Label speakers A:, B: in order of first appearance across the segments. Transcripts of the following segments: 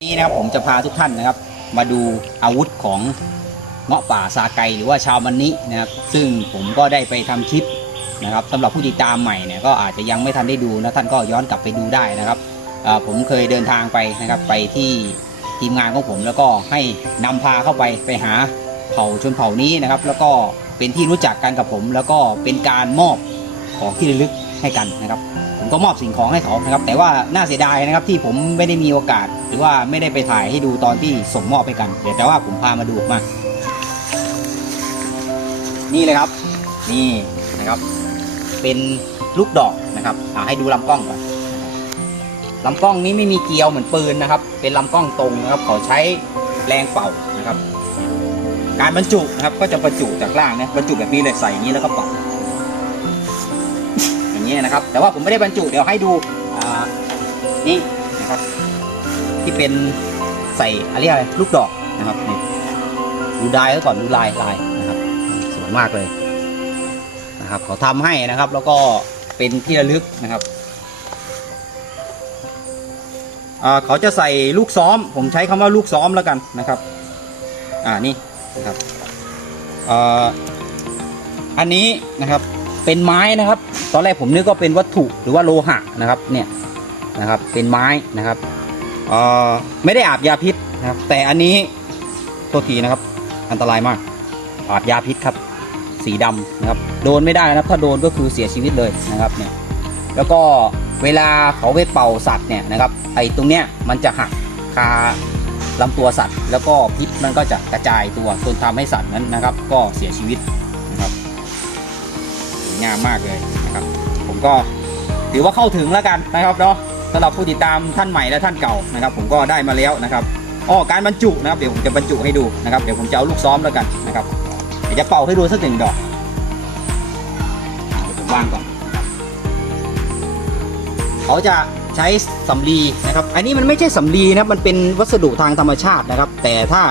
A: นี้นะครับผมจะพาทุกท่านนะครับ มาดูอาวุธของเงาะป่าซาไกหรือว่าชาวมันนินะครับ ซึ่งผมก็ได้ไปทำคลิปนะครับสำหรับผู้ติดตามใหม่เนี่ยก็อาจจะยังไม่ทันได้ดูนะท่านก็ย้อนกลับไปดูได้นะครับผมเคยเดินทางไปนะครับไปที่ทีมงานของผมแล้วก็ให้นำพาเข้าไปไปหาเผ่าชนเผ่านี้นะครับ แล้วก็เป็นที่รู้จักกันกับผม แล้วก็เป็นการมอบของที่ระลึกให้กันนะครับ ก็มอบสิ่งของให้เขานะครับ แต่ว่าน่าเสียดายนะครับที่ผมไม่ได้มีโอกาส หรือว่าไม่ได้ไปถ่ายให้ดูตอนที่ส่งมอบไปกันเดี๋ยวแต่ว่าผมพามาดูมานี่เลยครับ นี่นะครับ เป็นลูกดอกนะครับอ่าให้ดูลำกล้องก่อนลำกล้องนี้ไม่มีเกลียวเหมือนปืนนะครับ เป็นลำกล้องตรงนะครับ เขาใช้แรงเป่านะครับ การบรรจุนะครับก็จะบรรจุจากล่างนะบรรจุแบบนี้เลยใส่อย่างนี้แล้วก็เป่า อย่างนี้นะครับ แต่ว่าผมไม่ได้บรรจุเดี๋ยวให้ดูนี่นะครับ ที่เป็นใส่อะไรอะไรลูกดอกนะครับนี่ดูลายก่อนดูลายลายนะครับสวยมากเลยนะครับเขาทำให้นะครับ แล้วก็เป็นที่ระลึกนะครับเขาจะใส่ลูกซ้อม ผมใช้คำว่าลูกซ้อมแล้วกันนะครับอ่านี่นะครับออันนี้นะครับ เป็นไม้นะครับ ตอนแรกผมนึกว่าเป็นวัตถุหรือว่าโลหะนะครับเนี่ยนะครับเป็นไม้นะครับอ่อไม่ได้อาบยาพิษนะครับแต่อันนี้โทษทีนะครับ อันตรายมาก อาบยาพิษครับ สีดำนะครับ โดนไม่ได้นะครับ ถ้าโดนก็คือเสียชีวิตเลยนะครับเนี่ยแล้วก็เวลาเขาไปเป่าสัตว์เนี่ยนะครับไอ้ตรงเนี้ยมันจะหักคาลำตัวสัตว์ แล้วก็พิษมันก็จะกระจายตัวจนทำให้สัตว์นั้นนะครับ ก็เสียชีวิต วยงามมากเลยนะครับ ผมก็ถือว่าเข้าถึงแล้วกันนะครับเนาะสำหรับผู้ติดตามท่านใหม่และท่านเก่านะครับ ผมก็ได้มาแล้วนะครับอ๋อการบรรจุนะครับเดี๋ยวผมจะบรรจุให้ดูนะครับเดี๋ยวผมจะเอาลูกซ้อมแล้วกันนะครับเดี๋ยวจะเป่าให้ดูสักหนึ่งดอกเดี๋ยวผมวางก่อนเขาจะใช้สำลีนะครับ อันนี้มันไม่ใช่สำลีนะครับมันเป็นวัสดุทางธรรมชาตินะครับ แต่ถ้า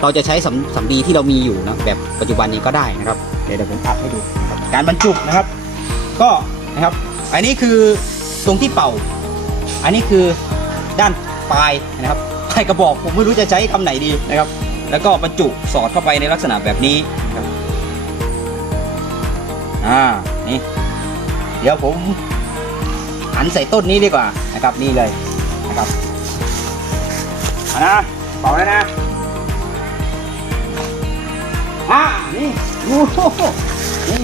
A: เราจะใช้สำสำลีที่เรามีอยู่นะแบบปัจจุบันนี้ก็ได้นะครับ เดี๋ยวเดี๋ยวผมอัดให้ดูนะครับ การบรรจุนะครับ ก็นะครับ อันนี้คือตรงที่เป่า อันนี้คือด้านปลายนะครับปลายกระบอกผมไม่รู้จะใช้คำไหนดีนะครับ แล้วก็บรรจุสอดเข้าไปในลักษณะแบบนี้นะครับอ่านี่เดี๋ยวผมหันใส่ต้นนี้ดีกว่านะครับนี่เลยนะครับอานะเป่าแล้วนะอ่านี่โอ้โหนี่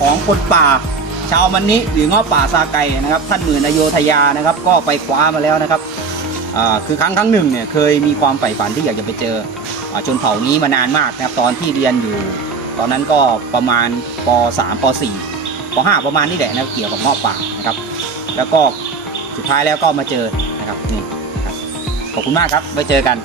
A: ของคนป่า ชาวมันนี้หรือเงาะป่าซาไกนะครับ ท่านหมื่นอโยธยานะครับ ก็ไปคว้ามาแล้วนะครับอ่าคือครั้งครั้งหนึ่งเนี่ยเคยมีความใฝ่ฝันที่อยากจะไปเจออชนเผ่านี้มานานมากนะครับตอนที่เรียนอยู่ ตอนนั้นก็ประมาณป .3 ป .4 ป .5 ประมาณนี้แหละนะเกี่ยวกับเงาะป่านะครับ แล้วก็สุดท้ายแล้วก็มาเจอนะครับนี่ครับขอบคุณมากครับไว้เจอกัน